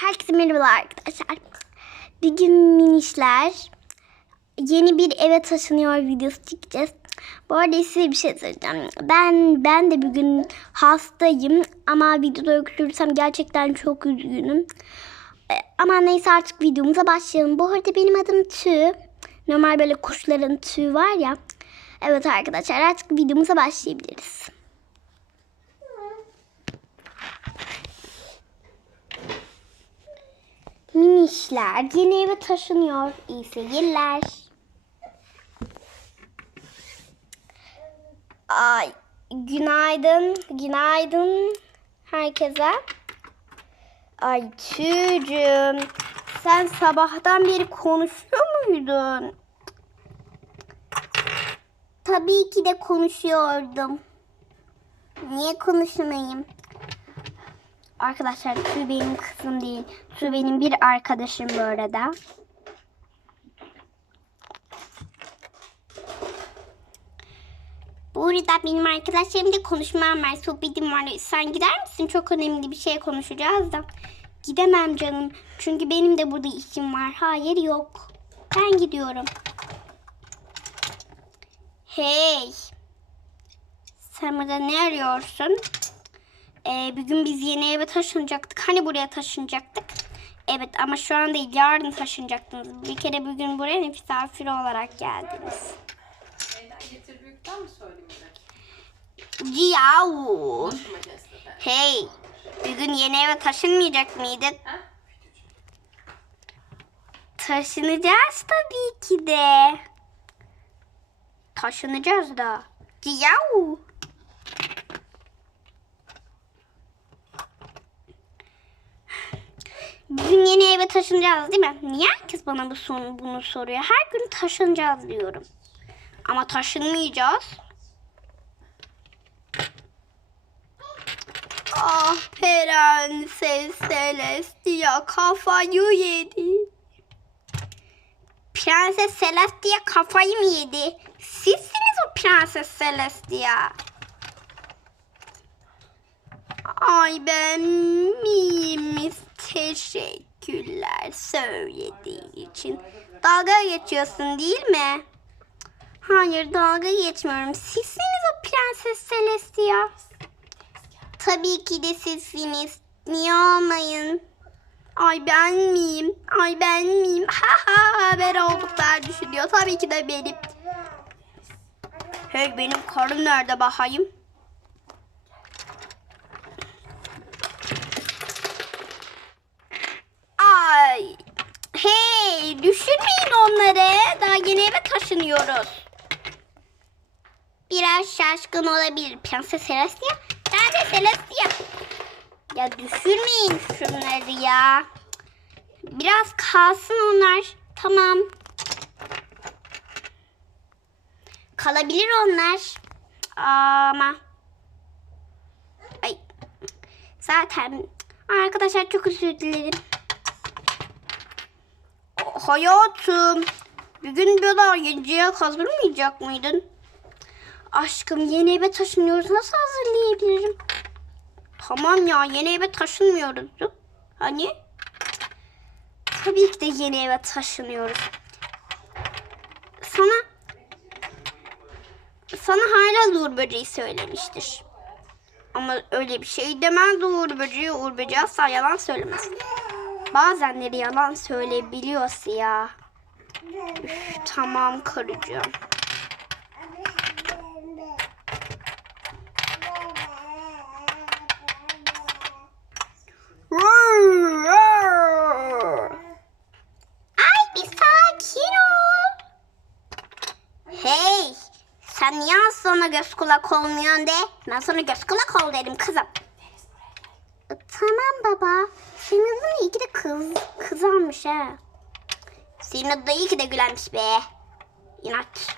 Herkese merhabalar arkadaşlar. Bugün minişler yeni bir eve taşınıyor videosu çekeceğiz. Bu arada size bir şey söyleyeceğim. Ben ben de bugün hastayım ama videoda öksürürsem gerçekten çok üzgünüm. E, Ama neyse artık videomuza başlayalım. Bu arada benim adım Tüy. Normal böyle kuşların tüyü var ya. Evet arkadaşlar artık videomuza başlayabiliriz. Minişler yeni eve taşınıyor. İyi seyirler. Ay günaydın, günaydın herkese. Ay Tücüm, sen sabahtan beri konuşuyor muydun? Tabii ki de konuşuyordum. Niye konuşmayayım? Arkadaşlar Tüy benim kızım değil. Tüy benim bir arkadaşım bu arada. Bu arada benim arkadaşlarımla konuşmam var. Sohbetim var. Sen gider misin? Çok önemli bir şey konuşacağız da. Gidemem canım. Çünkü benim de burada işim var. Hayır yok. Ben gidiyorum. Hey. Sen burada ne arıyorsun? Ee, bugün biz yeni eve taşınacaktık. Hani buraya taşınacaktık? Evet ama şu an değil. Yarın taşınacaktınız. Bir kere bugün buraya misafir olarak geldiniz. Şeyden getir büyükten mi söyleyeyim. Hey. Bugün yeni eve taşınmayacak mıydık? Ha? Taşınacağız tabii ki de. Taşınacağız da. Ciao. Bugün yeni eve taşınacağız değil mi? Niye herkes bana bu son, bunu soruyor? Her gün taşınacağız diyorum. Ama taşınmayacağız. Ah Prenses Celestia kafayı yedi. Prenses Celestia kafayı mı yedi? Sizsiniz o Prenses Celestia. Ay ben miyim? Teşekkürler söylediğin için. Dalga geçiyorsun değil mi? Hayır dalga geçmiyorum. Sizsiniz o Prenses Celestia. Tabii ki de sizsiniz. Niye olmayın? Ay ben miyim? Ay ben miyim? Ha ha haber olduklar düşünüyor. Tabii ki de benim. Hey benim karım nerede bakayım? Ay. Hey düşürmeyin onları. Daha yeni eve taşınıyoruz. Biraz şaşkın olabilir. Prenses Celestia. Nerede Celestia? Ya düşürmeyin şunları ya. Biraz kalsın onlar. Tamam. Kalabilir onlar. Ama. Ay. Zaten arkadaşlar çok özür dilerim. Hayatım. Bir daha geceye hazırlamayacak mıydın? Aşkım yeni eve taşınıyoruz. Nasıl hazırlayabilirim? Tamam ya yeni eve taşınmıyoruz. Hani? Tabii ki de yeni eve taşınıyoruz. Sana sana hala Uğur böceği söylemiştir. Ama öyle bir şey demez Uğur böceği. Uğur böceği asla yalan söylemez. Bazenleri yalan söyleyebiliyorsa ya. Üf, tamam karıcığım. Ay bir sakin ol. Hey sen niye sana göz kulak olmuyorsun de? Ben sana göz kulak ol dedim kızım. Tamam baba. Senin adın iyi ki de kız, kız almış ha. Senin adın iyi ki de gülenmiş be. İnat.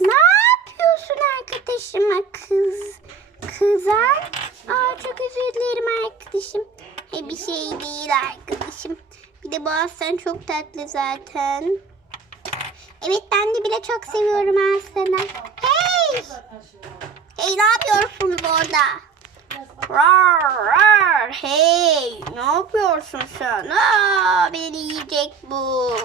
Ne yapıyorsun arkadaşıma kız? Kızar? Aa çok özür dilerim arkadaşım. He bir şey değil arkadaşım. Bir de bazen çok tatlı zaten. Evet ben de bile çok seviyorum aslında. Hey! Hey ne yapıyorsunuz orada? Rar, rar. Hey ne yapıyorsun sen? Aa, beni yiyecek bu.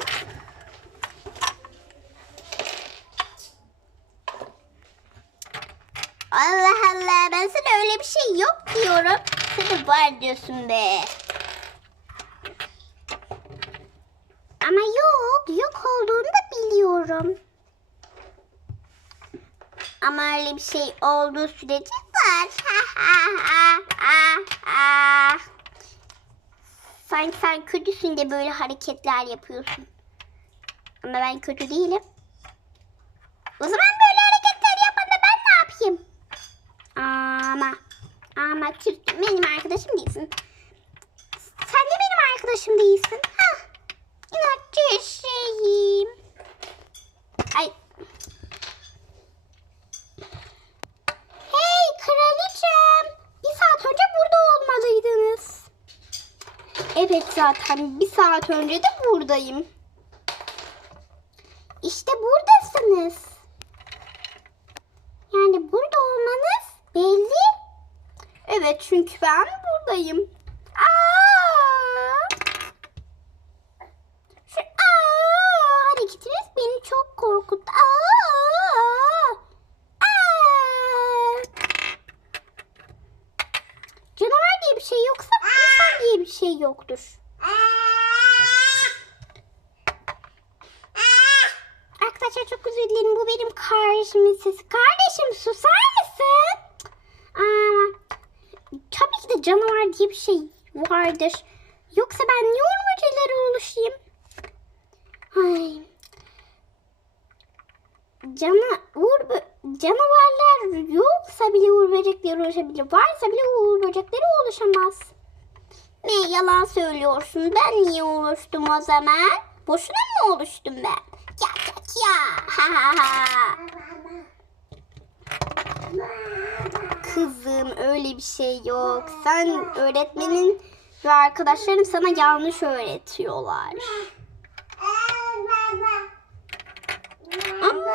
Allah Allah ben sana öyle bir şey yok diyorum. Sen var diyorsun be. Ama yok, yok olduğunu da biliyorum. Ama öyle bir şey olduğu sürece var. Sanki sen kötüsün de böyle hareketler yapıyorsun. Ama ben kötü değilim. O zaman böyle hareketler yapma da ben ne yapayım? Ama ama benim arkadaşım değilsin. Sen de benim arkadaşım değilsin. Hah. İnatçı şeyim. Ay. Hey kraliçem. Bir saat önce burada olmalıydınız. Evet zaten bir saat önce de buradayım. İşte buradasınız. Yani burada olmanız belli. Evet çünkü ben buradayım. Aa! Şu aa hareketiniz beni çok korkuttu. Aa! Aa! Canavar diye bir şey yoksa insan diye bir şey yoktur. Arkadaşlar çok özür dilerim. Bu benim kardeşimin sesi. Kardeşim susar mısın? Aa, tabii ki de canavar diye bir şey vardır. Yoksa ben niye ormacılara oluşayım? Ay. Cana, uğur, canavarlar yoksa bile uğur böcekleri oluşabilir. Varsa bile uğur böcekleri oluşamaz. Ne yalan söylüyorsun. Ben niye oluştum o zaman? Boşuna mı oluştum ben? Ya ya ya. Ha ha ha. Kızım öyle bir şey yok. Sen öğretmenin ve arkadaşlarım sana yanlış öğretiyorlar. Ama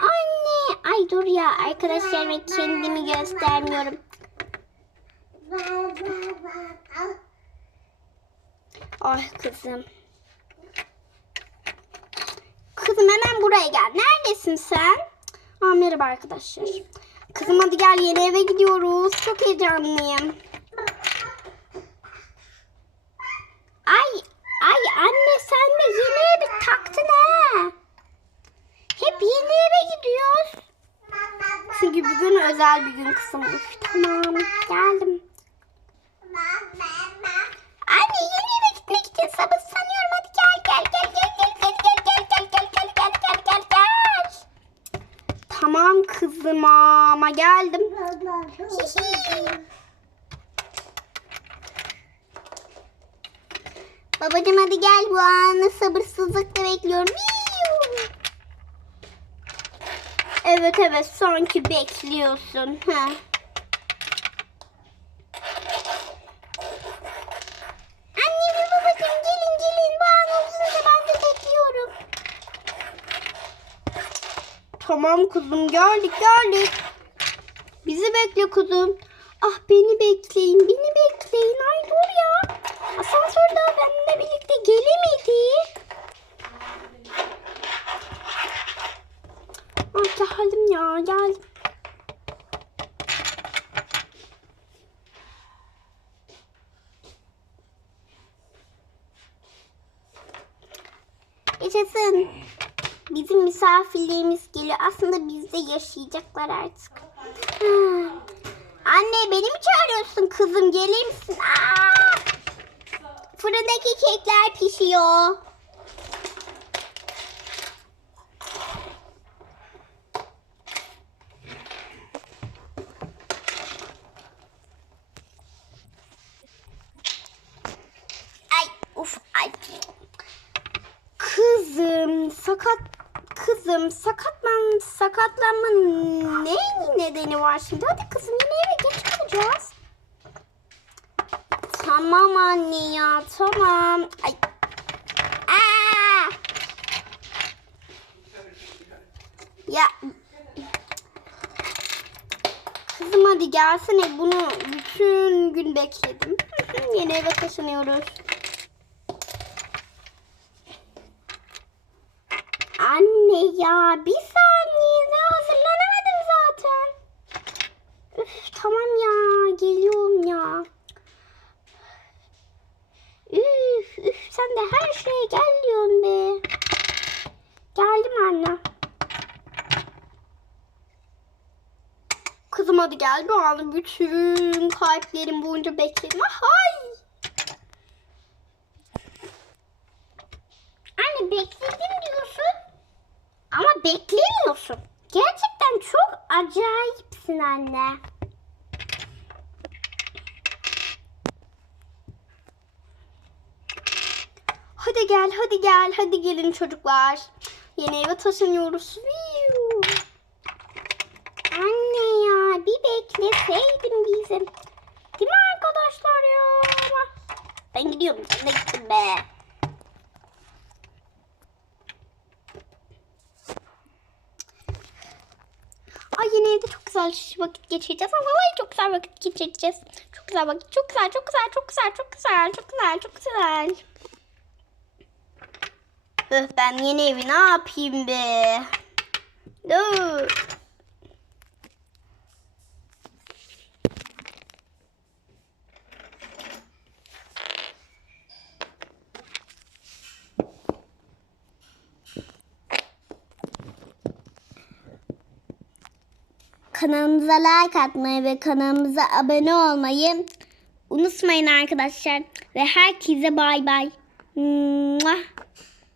anne. Ay dur ya arkadaşlarıma kendimi göstermiyorum. Ay kızım. Kızım hemen buraya gel. Neredesin sen? Aa, merhaba arkadaşlar. Kızım hadi gel yeni eve gidiyoruz. Çok heyecanlıyım. Ay ay anne sen de yeni evi taktın ha. Hep yeni eve gidiyoruz. Çünkü bugün özel bir gün kızım. Üf, tamam geldim. Kızım ama geldim. Babacım hadi gel bu anı sabırsızlıkla bekliyorum. Evet evet sanki bekliyorsun. Ha. Annem ve babacım gelin gelin bu an olsun da ben de bekliyorum. Tamam kuzum geldik geldik. Bizi bekle kuzum. Ah beni bekleyin beni bekleyin. Ay dur ya. Asansör daha benimle birlikte gelemedi. Ah geldim ya geldim. Bizim misafirlerimiz geliyor. Aslında bizde yaşayacaklar artık. Anne beni mi çağırıyorsun kızım? Gelir misin? Aa! Fırındaki kekler pişiyor. Ay uf ay. Kızım sakat kızım sakatlan sakatlanmanın ne nedeni var şimdi? Hadi kızım yine eve geç kalacağız. Tamam anne ya tamam. Ay. Aa! Ya kızım hadi gelsene bunu bütün bekledim. Yeni eve taşınıyoruz. Anne ya bir saniye daha hazırlanamadım zaten. Üf, tamam ya geliyorum ya. Üf, üf sen de her şeye gel diyorsun be. Geldim anne. Kızım hadi gel bir an bütün kalplerim boyunca bekledim. Hay! Anne bekledim diyorsun. Ama beklemiyorsun. Gerçekten çok acayipsin anne. Hadi gel, hadi gel, hadi gelin çocuklar. Yeni eve taşınıyoruz. Anne ya bir bekleseydin bizim. Değil mi arkadaşlar ya? Ben gidiyorum, sen de gittin be. Evde çok güzel vakit geçireceğiz. Ama vallahi çok güzel vakit geçireceğiz. Çok güzel vakit. Çok güzel, çok güzel, çok güzel, çok güzel, çok güzel, çok güzel. Öh ben yeni evi ne yapayım be? Dur. Kanalımıza like atmayı ve kanalımıza abone olmayı unutmayın arkadaşlar. Ve herkese bay bay.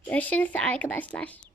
Görüşürüz arkadaşlar.